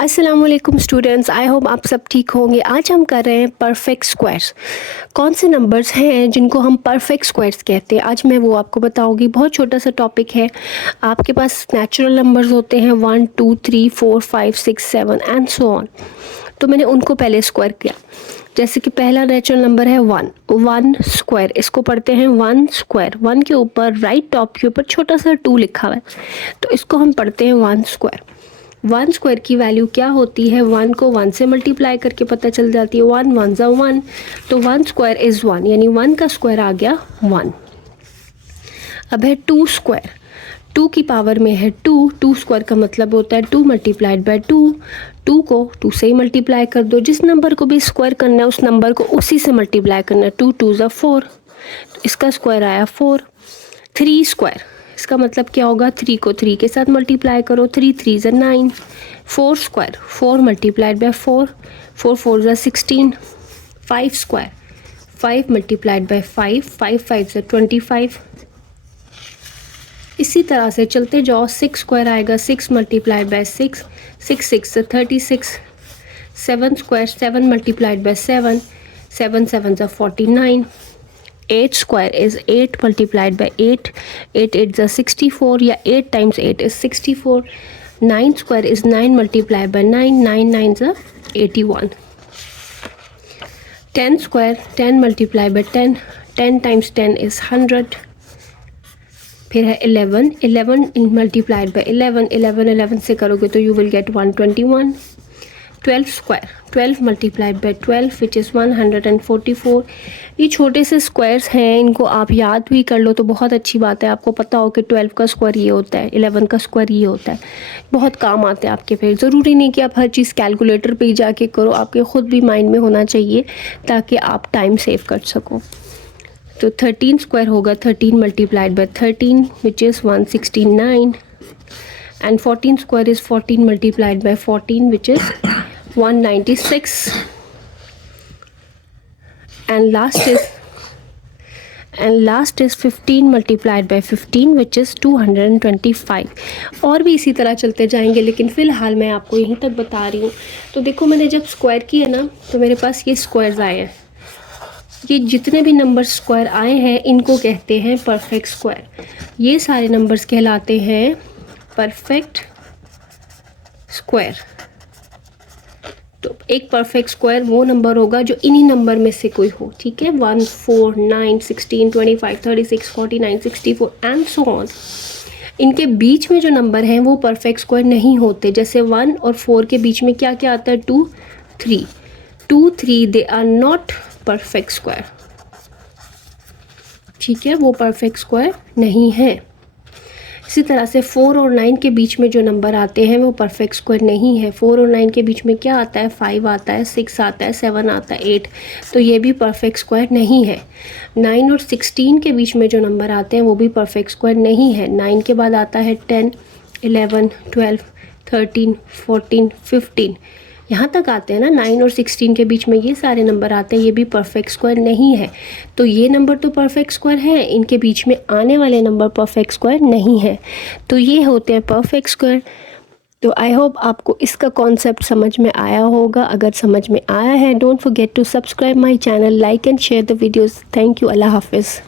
अस्सलाम वालेकुम students, I hope आप सब ठीक होंगे। आज हम कर रहे हैं परफेक्ट स्क्वायर्स। कौन से नंबर्स हैं जिनको हम परफेक्ट स्क्वायर्स कहते हैं, आज मैं वो आपको बताऊंगी। बहुत छोटा सा टॉपिक है। आपके पास नेचुरल नंबर्स होते हैं 1 2 3 4 5 6 7 एंड सो ऑन। तो मैंने उनको पहले स्क्वायर किया। जैसे कि पहला नेचुरल नंबर है 1 स्क्वायर, इसको पढ़ते हैं 1 स्क्वायर। 1 के ऊपर राइट टॉप के ऊपर छोटा सा 2 लिखा हुआ है, तो इसको हम पढ़ते हैं 1 स्क्वायर। 1 स्क्वायर की वैल्यू क्या होती है, 1 को 1 से मल्टीप्लाई करके पता चल जाती है। 1 1 ज़ा 1, तो 1 स्क्वायर इज़ 1, यानी 1 का स्क्वायर आ गया 1। अब है 2 स्क्वायर। 2 की पावर में है 2 स्क्वायर का मतलब होता है 2 मल्टीप्लाइड बाय 2। 2 को 2 से ही मल्टीप्लाई कर दो। जिस नंबर को भी स्क्वायर करना है उस नंबर को उसी से मल्टीप्लाई करना है। 2 2 ज़ा 4, इसका स्क्वायर आया 4। 3 स्क्वायर, इसका मतलब क्या होगा, 3 को 3 के साथ मल्टीप्लाई करो, 3 3 ज़ा 9। 4 स्क्वायर, 4 मल्टीप्लाइड बाय 4, 4 4 ज़ा 16। 5 स्क्वायर, 5 मल्टीप्लाइड बाय 5, 5 5 ज़ा 25। इसी तरह से चलते जाओ। 6 स्क्वायर आएगा, 6 मल्टीप्लाइड बाय 6, 6 6 ज़ा 36। 7 स्क्वायर, 7 मल्टीप्लाइड बाय 7, 7 7 ज़ा 49। 8 स्क्वायर इज़ 8 मल्टीप्लाइड बाय 8, 8 8 ज़ा 64, या 8 times 8 is 64। 9 square is 9 multiplied by 9, 9 9 ज़ा 81। 10 square, 10 multiplied by 10, 10 times 10 is 100। फिर है 11, 11 मल्टीप्लाइड बाय 11, 11 11 से करोगे तो you will get 121। 12 square, 12 multiplied by 12 which is 144। ये छोटे से स्क्वायर्स हैं, इनको आप याद भी कर लो तो बहुत अच्छी बात है। आपको पता हो कि 12 का स्क्वायर ये होता है, 11 का स्क्वायर ये होता है। बहुत काम आते हैं आपके। फिर ज़रूरी नहीं कि आप हर चीज़ कैलकुलेटर पे ही जाके करो, आपके ख़ुद भी माइंड में होना चाहिए ताकि आप टाइम सेव कर सको। तो 13 स्क्वायर होगा 13 multiplied by 13 which is 169। And 14 square is 14 multiplied by 14 which is 196। and last is 15 multiplied by 15 which is 225। और भी इसी तरह चलते जाएंगे, लेकिन फ़िलहाल मैं आपको यहीं तक बता रही हूँ। तो देखो, मैंने जब स्क्वायर किया ना तो मेरे पास ये स्क्वायर्स आए हैं। ये जितने भी नंबर स्क्वायर आए हैं इनको कहते हैं परफेक्ट स्क्वायर। ये सारे नंबर्स कहलाते हैं परफेक्ट स्क्वायर। तो एक परफेक्ट स्क्वायर वो नंबर होगा जो इन्हीं नंबर में से कोई हो, ठीक है। 1 4 9 16 25 36 49 64 एंड सो ऑन। इनके बीच में जो नंबर हैं वो परफेक्ट स्क्वायर नहीं होते। जैसे 1 और 4 के बीच में क्या क्या आता है, 2 3, 2 3 they are not perfect square, ठीक है, वो परफेक्ट स्क्वायर नहीं है। इसी तरह से 4 और 9 के बीच में जो नंबर आते हैं वो परफेक्ट स्क्वायर नहीं है। 4 और 9 के बीच में क्या आता है, 5 आता है, 6 आता है, 7 आता है, 8, तो ये भी परफेक्ट स्क्वायर नहीं है। 9 और 16 के बीच में जो नंबर आते हैं वो भी परफेक्ट स्क्वायर नहीं है। 9 के बाद आता है 10 11 12 13 14 15, यहाँ तक आते हैं ना। 9 और 16 के बीच में ये सारे नंबर आते हैं, ये भी परफेक्ट स्क्वायर नहीं है। तो ये नंबर तो परफेक्ट स्क्वायर है, इनके बीच में आने वाले नंबर परफेक्ट स्क्वायर नहीं है। तो ये होते हैं परफेक्ट स्क्वायर। तो आई होप आपको इसका कॉन्सेप्ट समझ में आया होगा। अगर समझ में आया है, don't forget to subscribe my channel, like and share the videos. Thank you, अल्लाह हाफिज़।